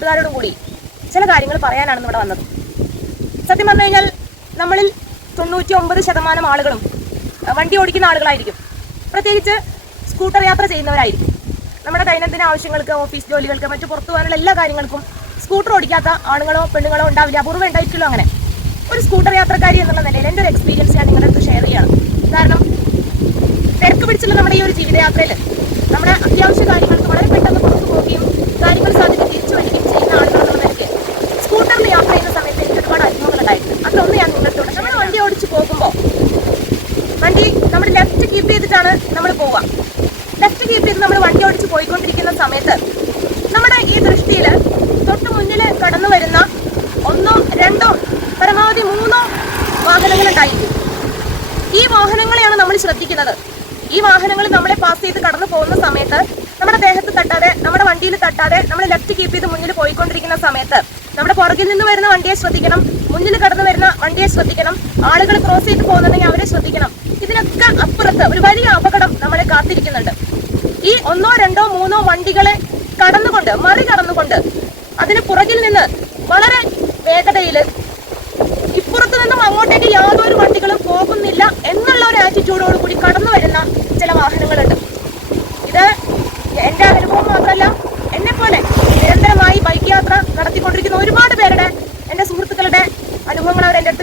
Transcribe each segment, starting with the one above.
കൂട്ടുകാരോടും കൂടി ചില കാര്യങ്ങൾ പറയാനാണ് ഇവിടെ വന്നത്. സത്യം പറഞ്ഞു കഴിഞ്ഞാൽ നമ്മളിൽ തൊണ്ണൂറ്റി ഒമ്പത് ശതമാനം ആളുകളും വണ്ടി ഓടിക്കുന്ന ആളുകളായിരിക്കും. പ്രത്യേകിച്ച് സ്കൂട്ടർ യാത്ര ചെയ്യുന്നവരായിരിക്കും. നമ്മുടെ ദൈനംദിന ആവശ്യങ്ങൾക്ക് ഓഫീസ് ജോലികൾക്ക് മറ്റു പുറത്തു പോകാനുള്ള എല്ലാ കാര്യങ്ങൾക്കും സ്കൂട്ടർ ഓടിക്കാത്ത ആണുങ്ങളോ പെണ്ണുങ്ങളോ ഉണ്ടാവില്ല. അപൂർവം ഉണ്ടായിരിക്കുമല്ലോ അങ്ങനെ. ഒരു സ്കൂട്ടർ യാത്രക്കാരി എന്നുള്ള നിലയിൽ എന്റെ ഒരു എക്സ്പീരിയൻസ് ഞാൻ നിങ്ങളുടെ അടുത്ത് ഷെയർ ചെയ്യണം കാരണം തിരക്ക് പിടിച്ചുള്ള നമ്മുടെ ഈ ഒരു ജീവിതയാത്രയിൽ നമ്മുടെ അത്യാവശ്യ കാര്യങ്ങൾക്ക് വളരെ പെട്ടെന്ന് പുറത്തു പോവുകയും കാര്യങ്ങൾ സാധിച്ച് തിരിച്ചു വരികയും ചെയ്യുന്ന ആളുകൾ എന്നുള്ള നിലയ്ക്ക് സ്കൂട്ടറിൽ യാത്ര ചെയ്യുന്ന സമയത്ത് എനിക്ക് ഒരുപാട് അനുഭവങ്ങൾ ഉണ്ടായിട്ടുണ്ട് അതിലൊന്ന് ഞാൻ നിങ്ങളുടെ അടുത്ത് നമ്മൾ വണ്ടി ഓടിച്ച് പോകുമ്പോൾ വണ്ടി നമ്മൾ ലെഫ്റ്റ് കീപ്പ് ചെയ്തിട്ടാണ് നമ്മൾ പോവുക. ലെഫ്റ്റ് കീപ്പ് ചെയ്ത് നമ്മൾ വണ്ടി ഓടിച്ച് പോയിക്കൊണ്ടിരിക്കുന്ന സമയത്ത് നമ്മുടെ ഈ ദൃഷ്ടിയിൽ തൊട്ട് മുന്നിൽ കടന്നു വരുന്ന ഒന്നോ രണ്ടോ പരമാവധി മൂന്നോ വാഹനങ്ങൾ ഉണ്ടായിരിക്കും. ഈ വാഹനങ്ങളെയാണ് നമ്മൾ ശ്രദ്ധിക്കുന്നത്. ഈ വാഹനങ്ങൾ നമ്മളെ പാസ് ചെയ്ത് കടന്നു പോകുന്ന സമയത്ത് നമ്മുടെ ദേഹത്ത് തട്ടാതെ നമ്മുടെ വണ്ടിയിൽ തട്ടാതെ നമ്മൾ ലെഫ്റ്റ് കീപ്പ് ചെയ്ത് മുന്നിൽ പോയിക്കൊണ്ടിരിക്കുന്ന സമയത്ത് നമ്മുടെ പുറകിൽ നിന്ന് വരുന്ന വണ്ടിയെ ശ്രദ്ധിക്കണം. മുന്നിൽ കടന്നു വരുന്ന വണ്ടിയെ ശ്രദ്ധിക്കണം. ആളുകൾ ക്രോസ് ചെയ്ത് പോകുന്നുണ്ടെങ്കിൽ അവരെ ശ്രദ്ധിക്കണം. ഇതിനൊക്കെ അപ്പുറത്ത് ഒരു വലിയ അപകടം നമ്മളെ കാത്തിരിക്കുന്നുണ്ട്. ഈ ഒന്നോ രണ്ടോ മൂന്നോ വണ്ടികളെ കടന്നുകൊണ്ട് മറികടന്നുകൊണ്ട് അതിന് പുറകിൽ നിന്ന് വളരെ വേഗതയിൽ ഇപ്പുറത്ത് നിന്നും അങ്ങോട്ടേക്ക് യാതൊരു വണ്ടികളും പോകുന്നില്ല എന്നുള്ള ഒരു ആറ്റിറ്റ്യൂഡോട് കൂടി കടന്നു വരുന്ന ചില വാഹനങ്ങളുണ്ട്.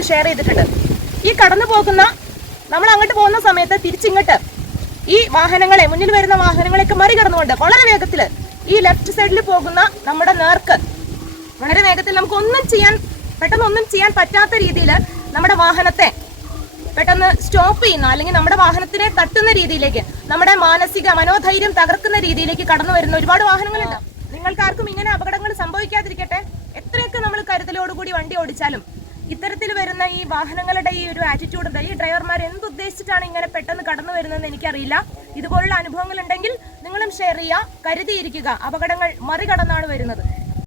ഷെയർ ചെയ്തിട്ടുണ്ട്. ഈ കടന്നു പോകുന്ന നമ്മൾ അങ്ങോട്ട് പോകുന്ന സമയത്ത് തിരിച്ചിങ്ങോട്ട് ഈ വാഹനങ്ങളെ മുന്നിൽ വരുന്ന വാഹനങ്ങളെയൊക്കെ മറികടന്നുകൊണ്ട് വളരെ വേഗത്തിൽ ഈ ലെഫ്റ്റ് സൈഡിൽ പോകുന്ന നമ്മുടെ നേർക്ക് വളരെ വേഗത്തിൽ നമുക്ക് ഒന്നും ചെയ്യാൻ പെട്ടെന്ന് ഒന്നും ചെയ്യാൻ പറ്റാത്ത രീതിയിൽ നമ്മുടെ വാഹനത്തെ പെട്ടെന്ന് സ്റ്റോപ്പ് ചെയ്യുന്ന അല്ലെങ്കിൽ നമ്മുടെ വാഹനത്തിനെ തട്ടുന്ന രീതിയിലേക്ക് നമ്മുടെ മാനസിക മനോധൈര്യം തകർക്കുന്ന രീതിയിലേക്ക് കടന്നു വരുന്ന ഒരുപാട് വാഹനങ്ങളുണ്ട്. നിങ്ങൾക്കാർക്കും ഇങ്ങനെ അപകടങ്ങൾ സംഭവിക്കാതിരിക്കട്ടെ. എത്രയൊക്കെ നമ്മൾ കരുതലോടുകൂടി വണ്ടി ഓടിച്ചാലും ഇത്തരത്തിൽ വരുന്ന ഈ വാഹനങ്ങളുടെ ഈ ഒരു ആറ്റിറ്റ്യൂഡ് ഈ ഡ്രൈവർമാർ എന്തുദ്ദേശിച്ചിട്ടാണ് ഇങ്ങനെ പെട്ടെന്ന് കടന്നു വരുന്നതെന്ന് എനിക്കറിയില്ല. ഇതുപോലുള്ള അനുഭവങ്ങൾ ഉണ്ടെങ്കിൽ നിങ്ങളും ഷെയർ ചെയ്യുക കരുതിയിരിക്കുക. അപകടങ്ങൾ മറികടന്നാണ് വരുന്നത്.